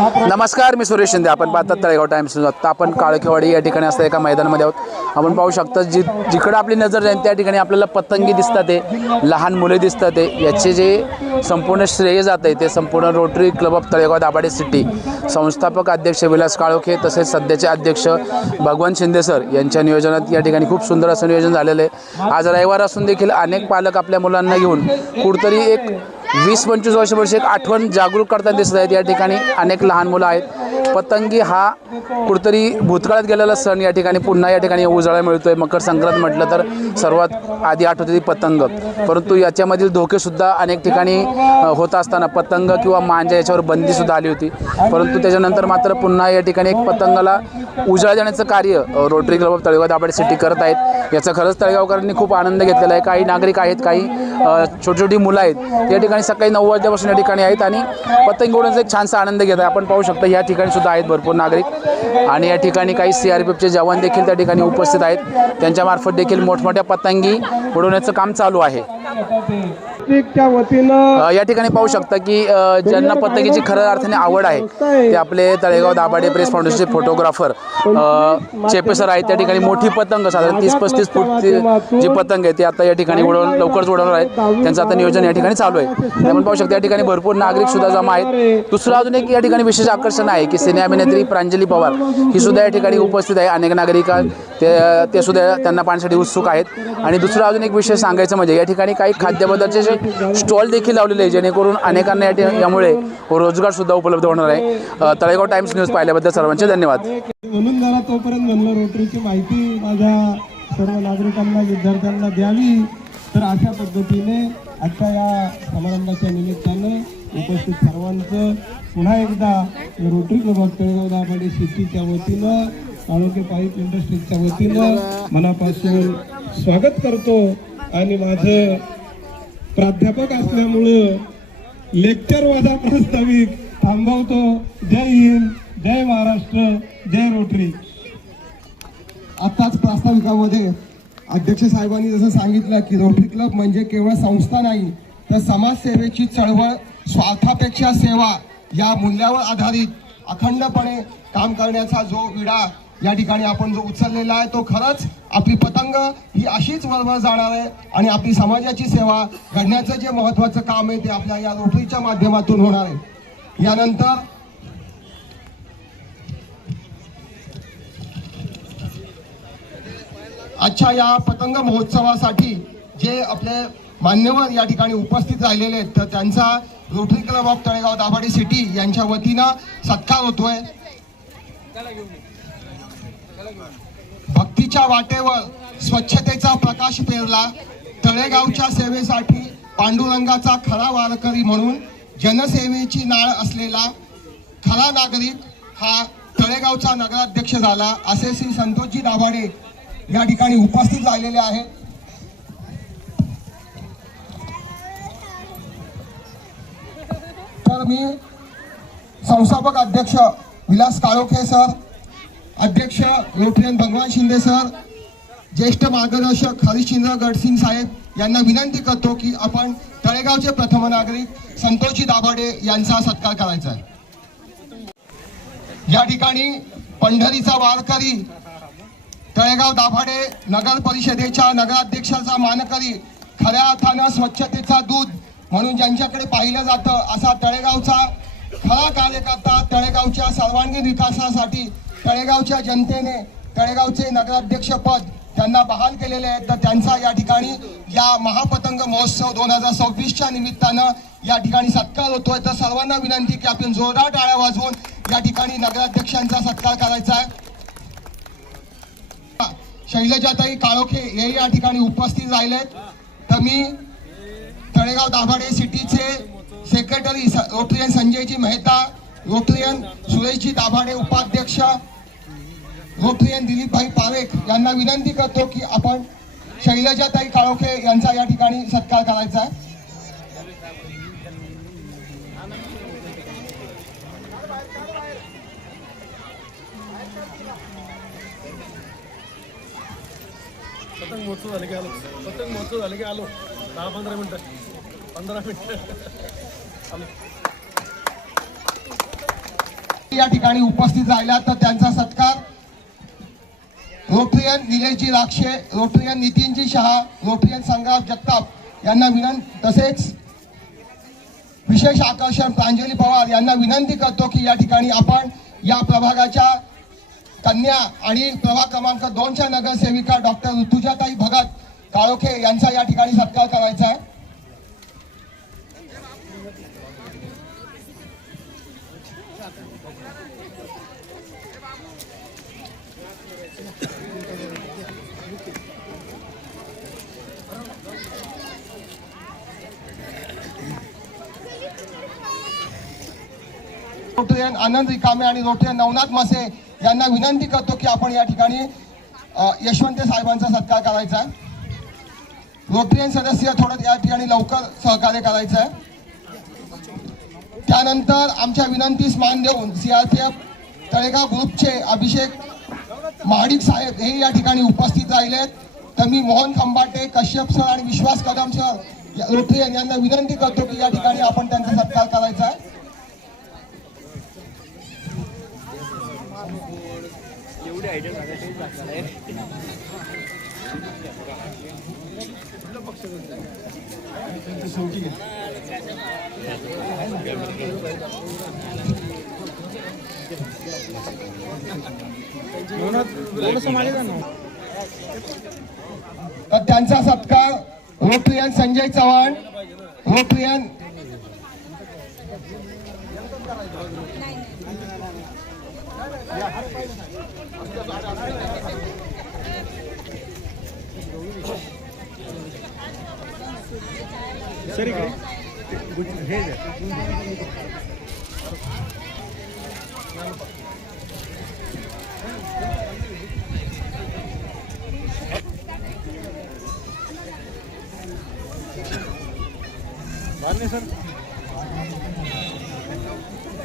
नमस्कार, मी सुरेश शिंदे. आपण पाहतात तळेगाव टाइम्स. आता आपण काळखेवाडी या ठिकाणी असता एका मैदानामध्ये आहोत. आपण पाहू शकता जिकडे आपली नजर जाईल त्या ठिकाणी आपल्याला पतंगी दिसतात, ते लहान मुले दिसतात. याचे जे संपूर्ण श्रेय जात आहे ते संपूर्ण rotary club of Talegaon Dabhade city संस्थापक अध्यक्ष विलास काळोखे तसेच सध्याचे अध्यक्ष भगवान शिंदे सर यांच्या नियोजनात या ठिकाणी खूप सुंदर असं नियोजन झालेलं आहे. आज रविवार असून देखील अनेक पालक आपल्या मुलांना घेऊन कुठेतरी एक 20-25 वर्ष एक आठवण जागरूक करताना दिसत आहेत. या ठिकाणी अनेक लहान मुलं आहेत. पतंगी हा कुठेतरी भूतकाळात गेलेला सण या ठिकाणी पुन्हा या ठिकाणी उजाळा मिळतोय. मकर संक्रांत म्हटलं तर सर्वात आधी आठवते ती पतंग, परंतु याच्यामधील धोकेसुद्धा अनेक ठिकाणी होत असताना पतंग किंवा मांजा याच्यावर बंदीसुद्धा आली होती. परंतु त्याच्यानंतर मात्र पुन्हा या ठिकाणी एक पतंगाला उजाळा देण्याचं कार्य rotary club of Talegaon Dabhade city करत आहेत. याचा खरंच तळेगावकरांनी खूप आनंद घेतलेला आहे. काही नागरिक आहेत, काही छोटी छोटी मुलं आहेत या ठिकाणी सकाळी 9 वाजल्यापासून या ठिकाणी आहेत आणि पतंग उडवण्याचा एक छानसा आनंद घेत आहे. आपण पाहू शकता या ठिकाणी सुद्धा आहेत भरपूर नागरिक आणि या ठिकाणी काही CRPFचे जवान देखील त्या ठिकाणी उपस्थित आहेत. त्यांच्यामार्फत देखील मोठमोठ्या पतंगी उडवण्याचं काम चालू आहे. या ठिकाणी पाहू शकता की ज्यांना पतंगीची खऱ्या अर्थाने आवड आहे ते आपले तळेगाव दाभाडे प्रेस फाउंडेशनचे फोटोग्राफर चेपे सर आहेत. त्या ठिकाणी मोठी पतंग साधारण 30-35 फूट जी पतंग आहे ती आता या ठिकाणी लवकरच उडवणार आहेत. त्यांचं आता नियोजन या ठिकाणी चालू आहे. आपण पाहू शकता या ठिकाणी भरपूर नागरिक सुद्धा जमा आहेत. दुसरं अजून एक या ठिकाणी विशेष आकर्षण आहे की सिने अभिनेत्री प्रांजली पवार ही सुद्धा या ठिकाणी उपस्थित आहे. अनेक नागरिक ते सुद्धा त्यांना पाहण्यासाठी उत्सुक आहेत. आणि दुसरं अजून एक विषय सांगायचं म्हणजे या ठिकाणी काही खाद्यपदार्थाचे स्टॉल देखील लावलेले आहे जेणेकरून अनेकांना यामुळे रोजगार सुद्धा उपलब्ध होणार आहे. तळेगाव टाइम्स न्यूज पाहिल्याबद्दल सर्वांचे धन्यवाद. म्हणून जरा तोपर्यंत म्हणलं रोटरीची माहिती माझ्या सर्व नागरिकांना विद्यार्थ्यांना द्यावी. तर अशा पद्धतीने आजच्या या समारंभाच्या निमित्तानं उपस्थित सर्वांचं पुन्हा एकदा rotary club of Talegaon Dabhade सिटीच्या वतीनं काळोखे पाईप इंडस्ट्रीजच्या वतीनं मनापासून स्वागत करतो. आणि माझं प्राध्यापक असल्यामुळं लेक्चर माझा प्रास्ताविक थांबवतो. जय हिंद, जय महाराष्ट्र, जय रोटरी. आत्ताच प्रास्ताविकामध्ये अध्यक्ष साहेबांनी जसं सांगितलं की रोटरी क्लब म्हणजे केवळ संस्था नाही तर समाजसेवेची चळवळ, स्वार्थापेक्षा सेवा या मूल्यावर आधारित अखंडपणे काम करण्याचा जो विडा या ठिकाणी आपण जो उचललेला आहे तो खरंच आपली पतंग ही अशीच वरवर जाणार आहे. आणि आपली समाजाची सेवा घडण्याचं जे महत्त्वाचं काम आहे ते आपल्या या रोटरीच्या माध्यमातून होणार आहे. यानंतर आजच्या या पतंग महोत्सवासाठी जे आपले मान्यवर या ठिकाणी उपस्थित राहिलेले आहेत तर त्यांचा rotary club of Talegaon Dabhade city यांच्या वतीनं सत्कार होतोय. भक्तीच्या वाटेवर स्वच्छतेचा प्रकाश पेरला, तळेगावच्या सेवेसाठी पांडुरंगाचा खरा वारकरी म्हणून जनसेवेची नाळ असलेला खरा नागरिक हा तळेगावचा नगराध्यक्ष झाला असे श्री संतोषजी दाभाडे या ठिकाणी उपस्थित राहिलेले आहेत. तर मी संस्थापक अध्यक्ष विलास काळोखे सर, अध्यक्ष रोटरीयन भगवान शिंदे सर, ज्येष्ठ मार्गदर्शक हरिश्चंद्र गडसिंग साहेब यांना विनंती करतो की आपण तळेगावचे प्रथम नागरिक संतोषजी दाभाडे यांचा सत्कार करायचा आहे. या ठिकाणी पंढरीचा वारकरी, तळेगाव दाभाडे नगर परिषदेच्या नगराध्यक्षाचा मानकरी, खऱ्या अर्थानं स्वच्छतेचा दूध म्हणून ज्यांच्याकडे पाहिलं जातं असा तळेगावचा खरा कार्यकर्ता, तळेगावच्या सर्वांगीण विकासासाठी तळेगावच्या जनतेने तळेगावचे नगराध्यक्ष पद त्यांना बहाल केलेले आहेत. तर त्यांचा या ठिकाणी या महापतंग महोत्सव 2026च्या निमित्तानं या ठिकाणी सत्कार होतोय. तर सर्वांना विनंती की आपण जोरदार टाळ्या वाजवून या ठिकाणी नगराध्यक्षांचा सत्कार करायचा आहे. शैलजाताई काळोखे हे या ठिकाणी उपस्थित राहिलेत. तर मी तळेगाव दाभाडे सिटीचे secretary Rotarian Sanjayji Mehta, Rotarian Sureshji Dabhade उपाध्यक्ष, रोटरीयन दिलीपभाई पारेख यांना विनंती करतो की आपण शैलजाताई काळोखे यांचा या ठिकाणी सत्कार करायचा आहे. पतंग महोत्सव झाले की आलो, पतंग महोत्सव झाले की आलो. 10-15 मिनिटं 15 मिनिटं आलो. या ठिकाणी उपस्थित राहिल्या तर त्यांचा सत्कार Rotarian Nileshji Rakshe, Rotarian Nitinji Shah, Rotarian Sangram Jagtap यांना तसेच विशेष आकर्षण प्रांजली पवार यांना विनंती करतो की या ठिकाणी आपण या प्रभागाच्या कन्या आणि प्रभाग क्रमांक 2च्या नगरसेविका डॉक्टर ऋतुजाताई भगत काळोखे यांचा या ठिकाणी सत्कार करायचा आहे। रोटरियन आनंद रिकामे आणि रोटरियन नवनाथ मसे यांना विनंती करतो की आपण या ठिकाणी यशवंत साहेबांचा सत्कार करायचा आहे। रोटरियन सदस्य थोडं या ठिकाणी लवकर सहकार्य करायचं आहे। त्यानंतर आमच्या विनंतीस मान देऊन CRPF तळेगाव ग्रुपचे अभिषेक महाडिक साहेब हे या ठिकाणी उपस्थित राहिलेत। तर मी मोहन खंबाटे, कश्यप सर आणि विश्वास कदम सर रोटरियन यांना विनंती करतो की या ठिकाणी आपण त्यांचा सत्कार करायचा आहे। तर त्यांचा सत्कार रोटरियन संजय चव्हाण, रोटरियन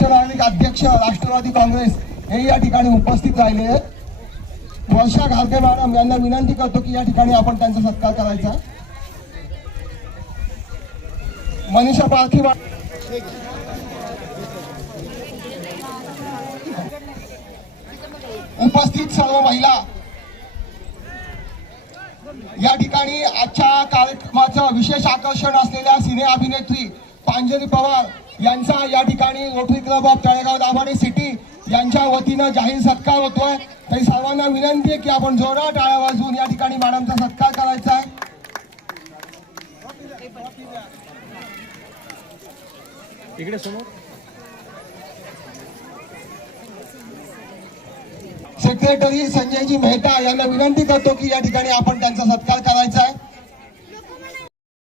नागरिक अध्यक्ष राष्ट्रवादी काँग्रेस हे या ठिकाणी उपस्थित राहिले आहेत। वर्षा घारगे मॅडम यांना विनंती करतो की या ठिकाणी आपण त्यांचा सत्कार करायचा। मनीषा पारखी उपस्थित सर्व महिला या ठिकाणी आजच्या कार्यक्रमाचं विशेष आकर्षण असलेल्या सिने अभिनेत्री प्रांजली पवार यांचा या ठिकाणी rotary club of Talegaon Dabhade city यांच्या वतीनं जाहीर सत्कार होतोय। तरी सर्वांना विनंती आहे की आपण जोरदार टाळ्या वाजवून या ठिकाणी मॅडमचा सत्कार करायचा आहे। इकडे समोर सेक्रेटरी संजयजी मेहता यांना विनंती करतो की या ठिकाणी आपण त्यांचा सत्कार करायचा आहे।